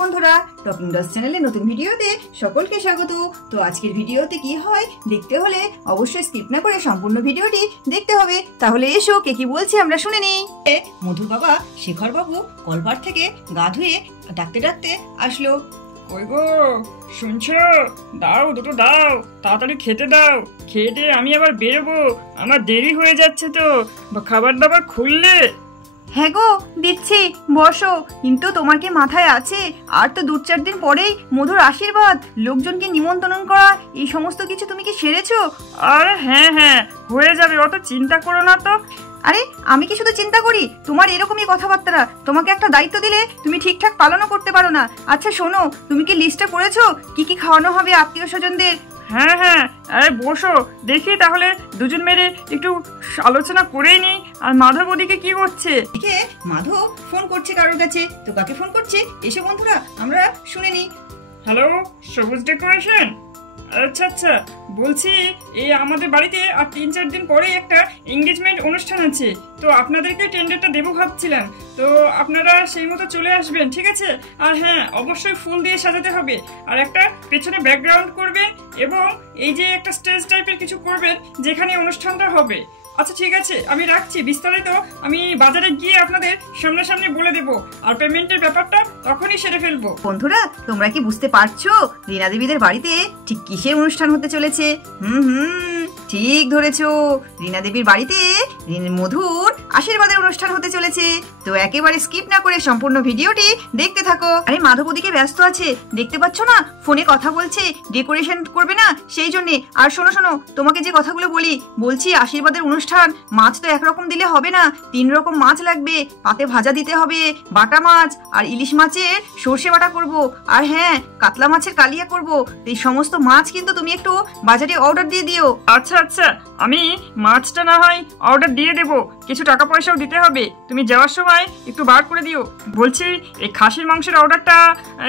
Hello বন্ধুরা, talking dolls চ্যানেলে নতুন ভিডিওতে সকলকে স্বাগত। তো আজকের ভিডিওতে কি হয় দেখতে হলে অবশ্যই স্কিপ না করে সম্পূর্ণ ভিডিওটি দেখতে হবে। তাহলে এসো কে কি বলছে আমরা শুনে নিই। মধুর বাবা শেখর বাবু কলপার থেকে গা ধুয়ে ডাকতে ডাকতে আসলো। ওই গো, শুনছো? দাও, দুটো দাও, তাড়াতাড়ি খেতে দাও। খেয়ে দিয়ে আমি আবার বেরোবো, আমার দেরি হয়ে যাচ্ছে তো। খাবার দাবার খুললে? হ্যাঁ গো, দিচ্ছি, বসো। কিন্তু তোমার কি মাথায় আছে আর তো 2-4 দিন পরেই মধুর আশীর্বাদ, লোকজনকে নিমন্ত্রণ করা, এই সমস্ত কিছু তুমি কি সেরেছো? আরে হ্যাঁ হ্যাঁ, হয়ে যাবে, অত চিন্তা করো না তো। আরে আমি কি শুধু চিন্তা করি? তোমার এরকমই কথাবার্তা। তোমাকে একটা দায়িত্ব দিলে তুমি ঠিকঠাক পালনও করতে পারো না। আচ্ছা শোনো, তুমি কি লিস্টটা করেছো কি কি খাওয়ানো হবে আত্মীয় স্বজনদের? হ্যাঁ হ্যাঁ, আরে বসো, দেখি তাহলে দুজন মেরে একটু আলোচনা করেই নি। আর মাধব ওদিকে কি করছে? মাধব ফোন করছে কারোর কাছে। তো কাকে ফোন করছে এসো বন্ধুরা আমরা শুনে নিই। হ্যালো, সবুজ ডেকোরেশন? আচ্ছা আচ্ছা, বলছি এই আমাদের বাড়িতে আর 3-4 দিন পরে একটা এঙ্গেজমেন্ট অনুষ্ঠান আছে, তো আপনাদেরকে টেন্ডারটা দেবো ভাবছিলাম। তো আপনারা সেই মতো চলে আসবেন, ঠিক আছে? আর হ্যাঁ, অবশ্যই ফুল দিয়ে সাজাতে হবে, আর একটা পেছনে ব্যাকগ্রাউন্ড করবেন, এবং এই যে একটা স্টেজ টাইপের কিছু করবেন যেখানে অনুষ্ঠানটা হবে। আচ্ছা ঠিক আছে, আমি রাখছি। বিস্তারিত আমি বাজারে গিয়ে আপনাদের সামনাসামনি বলে দেবো, আর পেমেন্টের ব্যাপারটা তখনই সেরে ফেলবো। বন্ধুরা, তোমরা কি বুঝতে পারছো রীনা দেবীদের বাড়িতে ঠিক কিসের অনুষ্ঠান হতে চলেছে? ঠিক ধরেছো, রীনা দেবীর বাড়িতে মধুর আশীর্বাদের অনুষ্ঠান হতে চলেছে। তো একেবারে স্কিপ না করে সম্পূর্ণ ভিডিওটি দেখতে থাকো। আরে মাধব ওদিকে ব্যস্ত আছে, দেখতে পাচ্ছ না? ফোনে কথা বলছে, ডেকোরেশন করবে না সেই জন্যে। আর শোনো শোনো, তোমাকে যে কথাগুলো বলছি আশীর্বাদের অনুষ্ঠান, মাছ তো একরকম দিলে হবে না, 3 রকম মাছ লাগবে। পাতে ভাজা দিতে হবে, বাটা মাছ, আর ইলিশ মাছের সর্ষে বাটা করব, আর হ্যাঁ কাতলা মাছের কালিয়া করব। এই সমস্ত মাছ কিন্তু তুমি একটু বাজারে অর্ডার দিয়ে দিও। আচ্ছা আচ্ছা, আমি মাছটা না হয় অর্ডার দিয়ে দেবো, কিছু টাকা পয়সাও দিতে হবে, তুমি যাওয়ার সময় একটু বার করে দিও। বলছি এই খাসির মাংসের অর্ডারটা,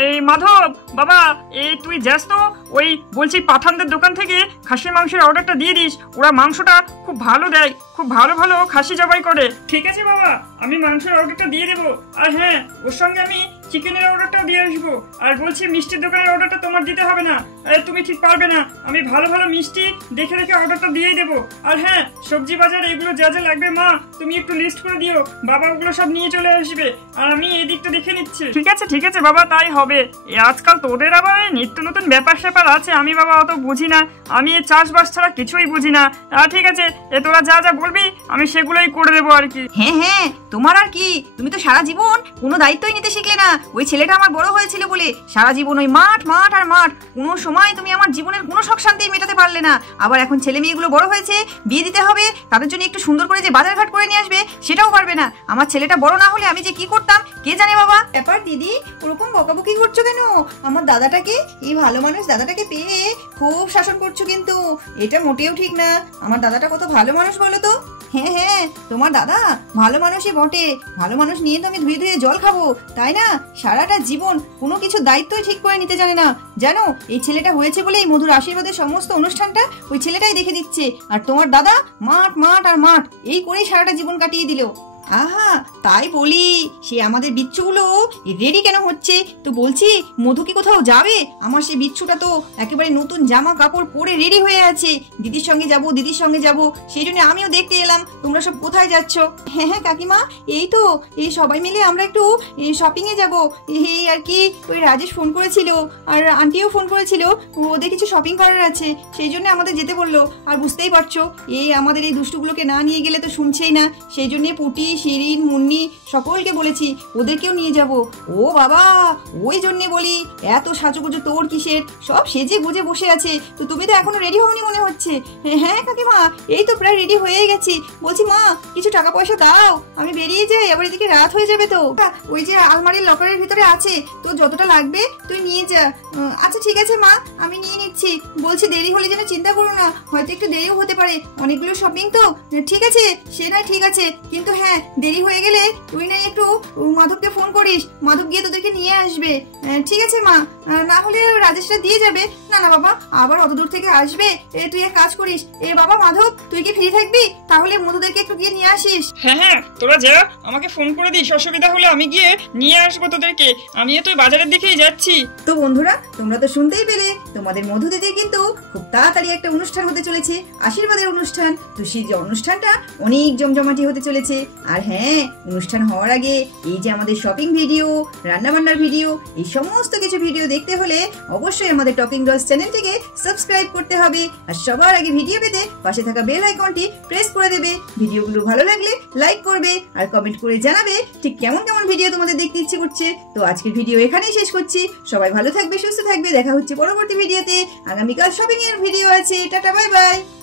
এই মাধব বাবা, এই তুই যাস তো ওই বলছি পাঠানদের দোকান থেকে খাসির মাংসের অর্ডারটা দিয়ে দিস। ওরা মাংসটা খুব ভালো দেয়, খুব ভালো ভালো খাসি জবাই করে। ঠিক আছে বাবা, আমি মাংসের অর্ডারটা দিয়ে দেবো। আর হ্যাঁ, ওর সঙ্গে আমি চিকেনের অর্ডারটাও দিয়ে আসবো। আর বলছি মিষ্টির দোকানের অর্ডারটা তোমার দিতে হবে না, তুমি ঠিক পারবে না। আমি ভালো ভালো মিষ্টি দেখে দেখে অর্ডারটা দিয়েই দেবো। আর হ্যাঁ, সবজি বাজার এগুলো যা যা লাগবে মা তুমি একটু লিস্ট করে দিও, বাবা ওগুলো সব নিয়ে চলে আসবে, আর আমি এই দিকটা দেখে নিচ্ছি। ঠিক আছে বাবা, তাই হবে। আজকাল তোদের আবার নিত্য নতুন ব্যাপার স্যাপার আছে, আমি বাবা অত বুঝি না, আমি এই চাষবাস ছাড়া কিছুই বুঝি না। ঠিক আছে, তোরা যা যা বলবি আমি সেগুলোই করে দেবো আর কি। হ্যাঁ হ্যাঁ, তোমার আর কি, তুমি তো সারা জীবন কোনো দায়িত্বই নিতে শিখলে না। ওই ছেলেটা আমার বড় হয়েছিল বলে সারা জীবন ওই মাঠ মাঠ আর মাঠ, কোনো সময় তুমি আমার জীবনের কোনো শখ শান্তি মেটাতে পারলে না। আবার এখন ছেলে মেয়েগুলো বড় হয়েছে, বিয়ে দিতে হবে, তাদের জন্য একটু সুন্দর করে যে বাজারঘাট করে নিয়ে আসবে সেটাও পারবে না। আমার ছেলেটা বড় না হলে আমি যে কি করতাম কে জানে বাবা। ব্যাপার দিদি, ওরকম বকাবকি করছো কেন? আমার দাদাটাকে, এই ভালো মানুষ দাদাটাকে পেয়ে খুব শাসন করছো, কিন্তু এটা মোটেও ঠিক না। আমার দাদাটা কত ভালো মানুষ বলো তো। হ্যাঁ হ্যাঁ, তোমার দাদা ভালো মানুষই বটে, ভালো মানুষ নিয়ে তো আমি ধুয়ে ধুয়ে জল খাবো, তাই না? সারাটা জীবন কোনো কিছু দায়িত্বই ঠিক করে নিতে জানে না। জানো, এই ছেলেটা হয়েছে বলে এই মধুর আশীর্বাদের সমস্ত অনুষ্ঠানটা ওই ছেলেটাই দেখে দিচ্ছে, আর তোমার দাদা মাঠ মাঠ আর মাঠ এই করেই সারাটা জীবন কাটিয়ে দিল। আহা, তাই বলি সে আমাদের বিচ্ছুগুলো রেডি কেন হচ্ছে? তো বলছি মধু কি কোথাও যাবে? আমার সে বিচ্ছুটা তো একেবারে নতুন জামা কাপড় পরে রেডি হয়ে আছে, দিদির সঙ্গে যাব, সেই জন্য আমিও দেখতে এলাম তোমরা সব কোথায় যাচ্ছ। হ্যাঁ হ্যাঁ কাকিমা, এই তো এই সবাই মিলে আমরা একটু শপিং এ যাবো, এই আর কি। ওই রাজেশ ফোন করেছিল আর আন্টিও ফোন করেছিল, ওদের কিছু শপিং করার আছে, সেই জন্য আমাদের যেতে বললো। আর বুঝতেই পারছো, এই আমাদের এই দুষ্টুগুলোকে না নিয়ে গেলে তো শুনছেই না, সেই জন্য পুটি, শিরিন, মুন্নি সকলকে বলেছি ওদেরকেও নিয়ে যাব। ও বাবা, ওই জন্যে বলি এত সাজুগুজু তোর কিসের? সব সেজে গুজে বসে আছে, তো তুমি তো এখনো রেডি হওনি মনে হচ্ছে। হ্যাঁ কাকিমা, এই তো প্রায় রেডি হয়ে গেছি। বলছি মা, কিছু টাকা পয়সা দাও, আমি বেরিয়ে যাই, আবার এদিকে রাত হয়ে যাবে তো। ওই যে আলমারির লকারের ভিতরে আছে, তো যতটা লাগবে তুই নিয়ে যা। আচ্ছা ঠিক আছে মা, আমি নিয়ে নিচ্ছি। বলছি দেরি হলে যেন চিন্তা করো না, হয়তো একটু দেরিও হতে পারে, অনেকগুলো শপিং তো। ঠিক আছে, সে নয় ঠিক আছে, কিন্তু হ্যাঁ দেরি হয়ে গেলে তুই না একটু মাধবকে ফোন করিস, মাধব গিয়ে তোদেরকে নিয়ে আসবে। ঠিক আছে মা, না হলে রাজেশটা দিয়ে যাবে। না না বাবা, আবার অত দূর থেকে আসবে। তুই এক কাজ করিস, বাবা মাধব তুই কি ফ্রি থাকবি? তাহলে মধুদেরকে একটু গিয়ে নিয়ে আসিস। হ্যাঁ হ্যাঁ, তোরা যা, আমাকে ফোন করে দিস, অসুবিধা হলে আমি গিয়ে নিয়ে আসবো তোদেরকে। আমিও তো বাজারের দিকেই যাচ্ছি। তো বন্ধুরা, তোমরা তো শুনতেই পেলে, তোমাদের মধু দিদির কিন্তু খুব তাড়াতাড়ি একটা অনুষ্ঠান হতে চলেছে, আশীর্বাদের অনুষ্ঠান। তো সেই যে অনুষ্ঠানটা অনেক জমজমাটি হতে চলেছে। আর হ্যাঁ, অনুষ্ঠান হওয়ার আগে এই যে আমাদের শপিং ভিডিও, রান্নাবান্নার ভিডিও, এই সমস্ত কিছু ভিডিও দেখতে হলে অবশ্যই আমাদের টকিং ডলস চ্যানেলটিকে সাবস্ক্রাইব করতে হবে। আর সবার আগে ভিডিও পেতে পাশে থাকা বেল আইকনটি প্রেস করে দেবে। ভিডিওগুলো ভালো লাগলে লাইক করবে আর কমেন্ট করে জানাবে ঠিক কেমন কেমন ভিডিও তোমাদের দেখতে ইচ্ছে করছে। তো আজকের ভিডিও এখানেই শেষ করছি। সবাই ভালো থাকবে, সুস্থ থাকবে। দেখা হচ্ছে পরবর্তী ভিডিওতে। আগামীকাল শপিং এর ভিডিও আছে। Tata, bye bye.